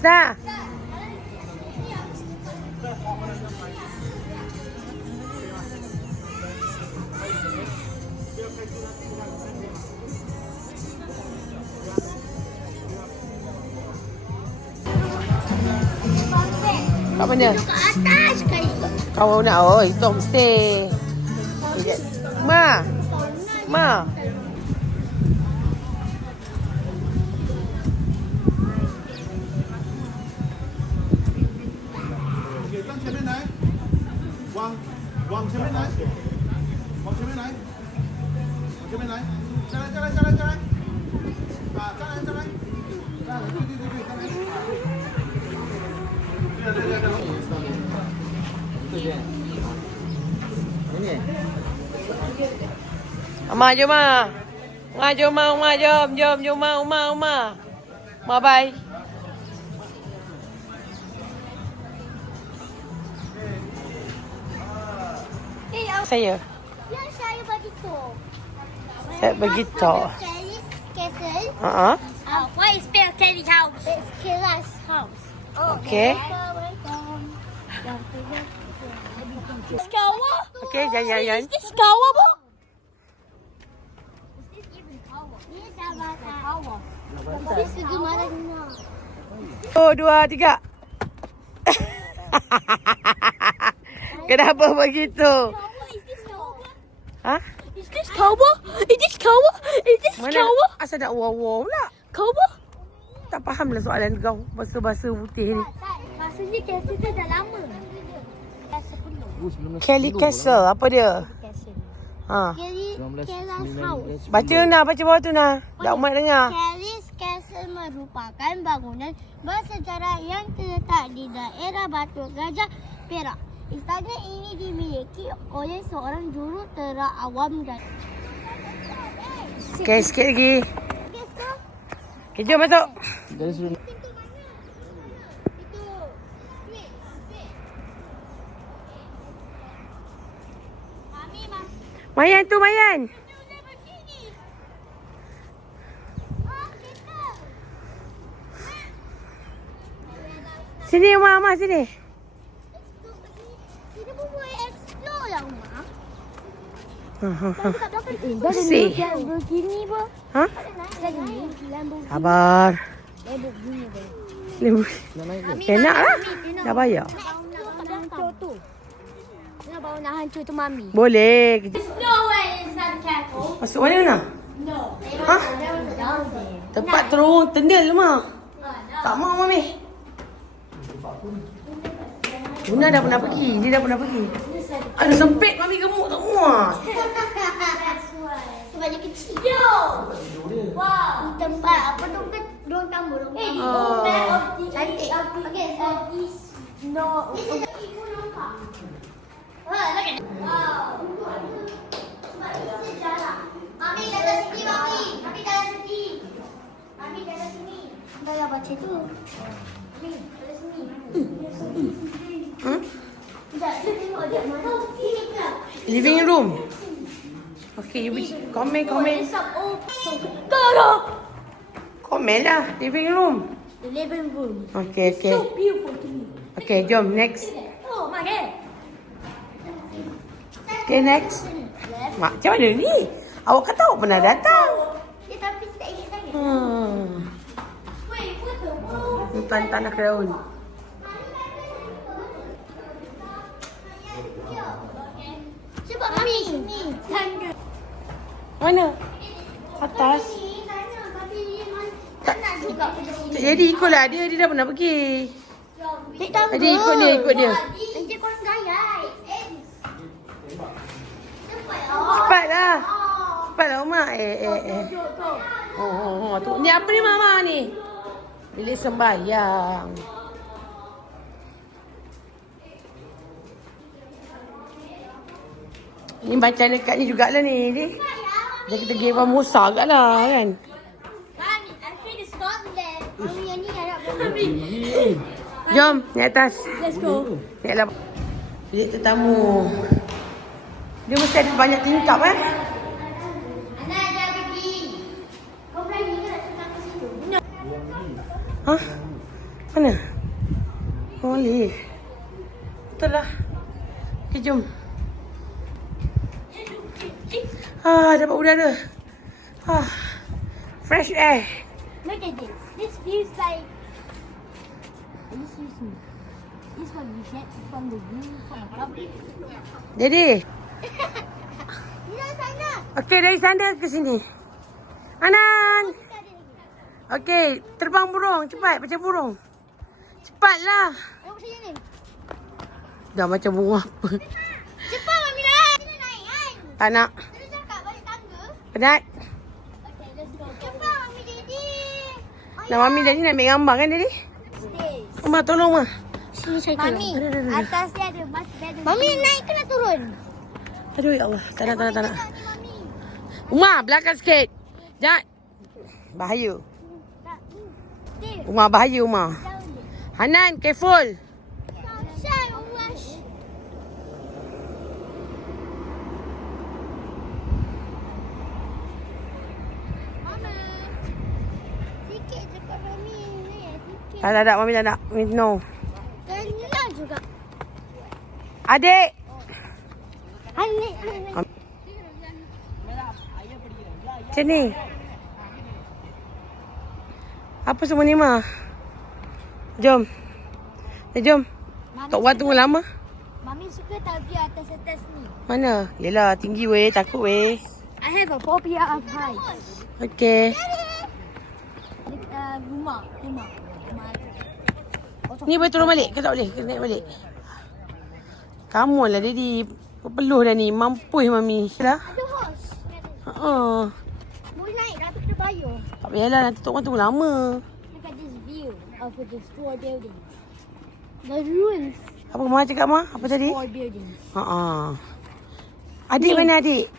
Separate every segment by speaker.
Speaker 1: dah. Kat mana?
Speaker 2: Ke atas kali.
Speaker 1: Kau nak oh itu mesti. Ma. Ma.
Speaker 3: Vòng, vòng trên bên này. Vòng trên bên này. Vòng trên bên này. Chạy lên, chạy lên, chạy lên, chạy lên. À, chạy lên, chạy lên. Chạy lên, đi, đi, đi, đi, chạy lên. Đây, đây, đây, đây. Oma cuma. Oma cuma,
Speaker 1: oma jom, jom, jom, oma, oma. Mau bye. Saya.
Speaker 2: yang saya bagi tu.
Speaker 1: Saya bagi.
Speaker 2: Kelly's Castle.
Speaker 1: Ha ah.
Speaker 2: Uh, what is spell Kelly house? It's Kella's house.
Speaker 1: Okey.
Speaker 2: Kawa?
Speaker 1: Okey, jangan jangan.
Speaker 2: Is this kawa, bu? Is this even kawa? Ini bahasa kawa. This?
Speaker 1: Oh, dua, tiga. Kenapa begitu?
Speaker 2: Kawa, is this kawa?
Speaker 1: Ha?
Speaker 2: Is this kawa? Is this kawa? Is this
Speaker 1: Mana? Asal nak wow-wow pula?
Speaker 2: Kawa?
Speaker 1: Tak faham lah soalan kau. Bahasa-bahasa putih ni.
Speaker 2: Maksudnya castle tu dah lama. Castle penuh.
Speaker 1: Kelly Castle. Apa dia?
Speaker 2: Castle.
Speaker 1: Ha.
Speaker 2: Kelly Kella's house.
Speaker 1: Baca Nah, baca bawah tu Nah. Dak umat dengar.
Speaker 2: Kelly's Castle merupakan bangunan bersejarah yang terletak di daerah Batu Gajah, Perak. Istana ini dimiliki oleh seorang jurutera awam dan
Speaker 1: Okey, sikit lagi. Okay, jom masuk.
Speaker 2: Mami, Mami.
Speaker 1: Mayan tu, Mayan.
Speaker 2: Kereta.
Speaker 1: Sini. Mak, sini.
Speaker 2: Kita pun boleh explore lah, Mak.
Speaker 1: Ha, ha, ha.
Speaker 2: Kat belakang tu.
Speaker 1: Bersih. Ha? Sabar. Lembu. Enak lah. Dah bayar.
Speaker 2: Bawa nak hancur tu Mami.
Speaker 1: Boleh. Masuk mana nak?
Speaker 2: No.
Speaker 1: Ha? Tempat terung tendel mak. Tak mau Mami. Luna dah pernah pergi. Dia dah pernah pergi. Aduh sempit Mami gemuk tak muat.
Speaker 2: Sebab dia kecil. Yo! Wow. Tempat apa tu kan tambah dorang. Eh,
Speaker 1: Oh.
Speaker 2: the cantik. Okay, so this no. Ibu nampak. Wah, look at Wow. Sebab ini sejarah. Mami datang sini, Mami. Mami datang sini. Mami datang sini. Dah lah baca tu. Mami, datang sini.
Speaker 1: Hmm?
Speaker 2: Sekejap,
Speaker 1: Living room. Okay, you be- komen, komen.
Speaker 2: Oh, Tara!
Speaker 1: Komen lah. Living room.
Speaker 2: The living room.
Speaker 1: Okay, okay.
Speaker 2: So beautiful to me.
Speaker 1: Okay, jom next.
Speaker 2: Oh my god.
Speaker 1: Okay, next. Mak, macam mana ni? Awak kata awak pernah datang.
Speaker 2: Ya tapi tak ingat sangat.
Speaker 1: Hmm. Hutan tanah daun.
Speaker 2: Mami.
Speaker 1: Mana? Atas.
Speaker 2: Tak
Speaker 1: jadi ikutlah dia. Dia dah pernah pergi. Jadi ikut dia, ikut dia.
Speaker 2: Nanti korang gayai. Eh. Cepat.
Speaker 1: Cepatlah. Cepatlah Mak. Eh, eh, eh. Oh, oh, oh. Tu. Ni apa ni Mama ni? Bilik sembahyang. Ni macam dekat ni jugalah ni. Ni. Dia kita game Musa agak lah kan.
Speaker 2: Mami, I feel Scotland. Mami yang ni harap Mami.
Speaker 1: Jom, naik atas.
Speaker 2: Let's go.
Speaker 1: Naiklah. Bilik tetamu. Dia mesti ada banyak tingkap eh.
Speaker 2: Anak dah pergi. Kau berani ke nak situ?
Speaker 1: Ha? Mana? Boleh. Betul lah. Okay, jom. Ah, dapat udara. Ah, fresh air.
Speaker 2: Look at this. This feels like. Excuse me. This one we get from the view from.
Speaker 1: Jadi,
Speaker 2: Mira sana.
Speaker 1: okey dari sana ke sini. Anan. Okey, terbang burung. Cepat, macam burung. Cepatlah.
Speaker 2: Tengok sini ni.
Speaker 1: Dah macam burung apa.
Speaker 2: Cepat Mami naik. Kan.
Speaker 1: Tak nak.
Speaker 2: Kita cakap balik tangga.
Speaker 1: Penat.
Speaker 2: Okay, let's go. Cepat Mami Daddy.
Speaker 1: Nak mami tadi nak ambil gambar kan tadi?
Speaker 2: Stairs.
Speaker 1: Umar tolong Umar.
Speaker 2: Sini saya Mami,
Speaker 1: ada, ada.
Speaker 2: atas dia ada dia ada. Mami naik ke nak turun?
Speaker 1: Aduh ya Allah. Tak nak, tak nak, tak nak.
Speaker 2: Mami.
Speaker 1: Umar, belakang sikit. Jangan. Bahaya.
Speaker 2: Tak. Stairs.
Speaker 1: Umar, bahaya Umar.
Speaker 2: Dia.
Speaker 1: Hanan, careful.
Speaker 2: Sunshine, rush. Mama. Sikit je kat Mami ni. Sikit.
Speaker 1: Tak, tak, tak. Mami tak nak. No.
Speaker 2: Kenyang juga.
Speaker 1: Adik.
Speaker 2: Anik.
Speaker 1: Macam ni. Apa semua ni, Ma? Jom. Eh, jom.
Speaker 2: Mami
Speaker 1: Tok Wan tunggu lama.
Speaker 2: Mami suka tak view atas-atas ni.
Speaker 1: Mana? Yelah, tinggi weh. Takut weh.
Speaker 2: I have a phobia of heights.
Speaker 1: Okay.
Speaker 2: Uh, rumah, rumah.
Speaker 1: Ni boleh turun balik ke tak boleh? Kena naik balik. Kamu lah, Daddy. Peluh dah ni. Mampus, Mami. Lah.
Speaker 2: Ada horse.
Speaker 1: Uh,
Speaker 2: Boleh naik tapi kena bayar.
Speaker 1: tak payahlah. Nanti Tok tunggu lama.
Speaker 2: Look at this view of a destroyed building. The ruins.
Speaker 1: Apa Ma cakap, Ma? Apa tadi? Ha ah. Adik mana adik?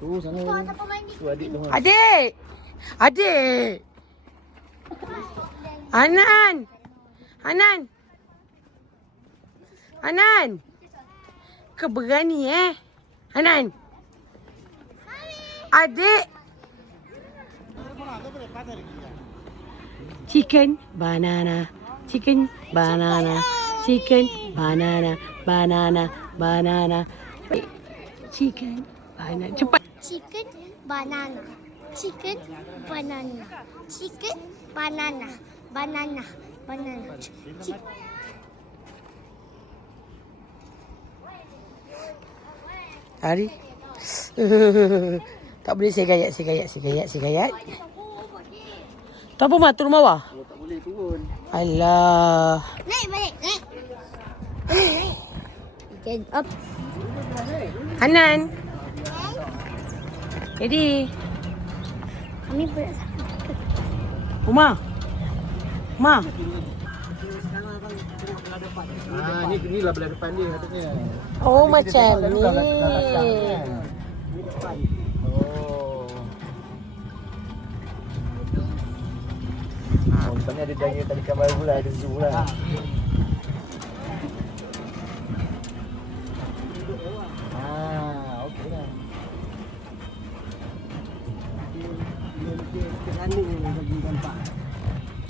Speaker 3: Tu sana.
Speaker 2: Tu ada pemain di
Speaker 3: Tu adik tu.
Speaker 1: Adik. Adik. Hanan. Hanan. Hanan. Kau berani eh? Hanan. Adik. Chicken, banana. Chicken, banana. Chicken, banana. Banana, banana. Chicken, banana. Cepat.
Speaker 2: chicken banana. Chicken banana. Chicken banana. Banana. Banana.
Speaker 1: Hari. tak boleh saya gayat, saya gayat, saya gayat, saya gayat. Tak apa, Mat. Turun bawah.
Speaker 3: Oh, tak boleh turun.
Speaker 1: Alah.
Speaker 2: Naik balik. Naik. Get up.
Speaker 1: Hanan. Jadi.
Speaker 2: Kami berat.
Speaker 1: Uma. Ma.
Speaker 3: Ah, ni ni lah belah depan dia katanya.
Speaker 1: Oh, macam
Speaker 3: Dia
Speaker 1: ni.
Speaker 3: tengok dah- dah- dah datang, kan? Oh. Oh, depan ni ada daya talikan baru pula, ada zoom pula. Ah, okey lah.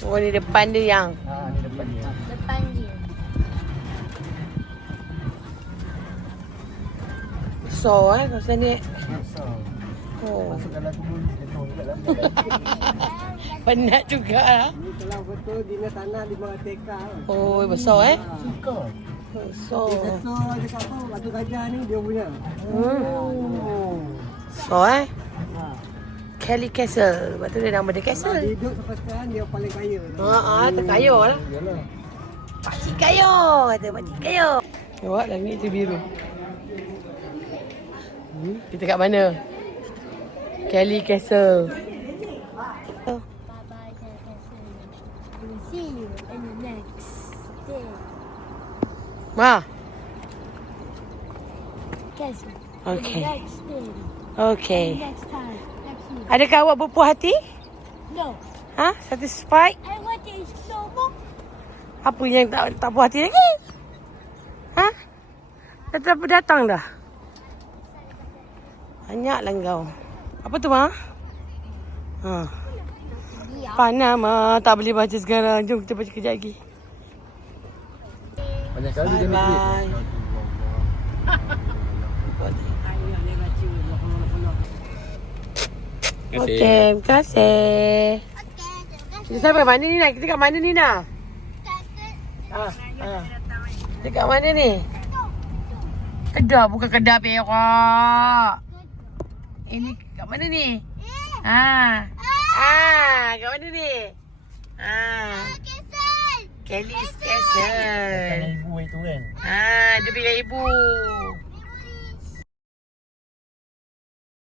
Speaker 1: Oh, ni depan dia yang.
Speaker 3: Ah, ni depan dia.
Speaker 2: Depan dia.
Speaker 1: So, eh. Kawasan ni.
Speaker 3: So,
Speaker 1: Oh.
Speaker 3: masuk dalam kubur, jatuh juga lah.
Speaker 1: Penat juga lah.
Speaker 4: Ni kalau betul dina tanah di bawah TK.
Speaker 1: Oh, besar eh.
Speaker 3: Suka.
Speaker 1: Besar.
Speaker 4: Satu ada satu batu gajah ni dia punya.
Speaker 1: Hmm. So, eh.
Speaker 4: Ha.
Speaker 1: Kelly Castle. Lepas tu dia nama dia Castle.
Speaker 4: dia hidup sampai sekarang dia paling kaya.
Speaker 1: Ha, ah, terkaya lah.
Speaker 3: Yalah.
Speaker 1: Pakcik kayo. Kata pakcik kayo. Awak langit tu biru. Hmm, kita kat mana? Kelly Castle.
Speaker 2: Bye bye. We'll see you in the next day.
Speaker 1: Ma.
Speaker 2: Guys,
Speaker 1: Okay. Okay.
Speaker 2: Next time. Next year.
Speaker 1: Adakah awak berpuas hati?
Speaker 2: No.
Speaker 1: Ha? Satisfied?
Speaker 2: I want to slow mo.
Speaker 1: Apa yang tak tak puas hati lagi? Ha? Dah tak datang dah. Banyaklah kau. Apa tu, Ma? Ha.
Speaker 2: Dia.
Speaker 1: Panama. Tak boleh baca sekarang. Jom kita baca kejap lagi.
Speaker 5: Banyak kali dia
Speaker 1: Bye
Speaker 5: make
Speaker 1: bye.
Speaker 5: Terima
Speaker 1: Okey, terima kasih. Kita sampai mana ni nak? Kita kat mana ni nak? Ah, ah. Kita kat mana ni? Kedah, bukan Kedah Perak. Ini kat mana ni? Ah. Ah, kat mana ni? Ah. Kelly's Castle.
Speaker 5: ibu itu kan
Speaker 1: Ah, dia pilih ibu.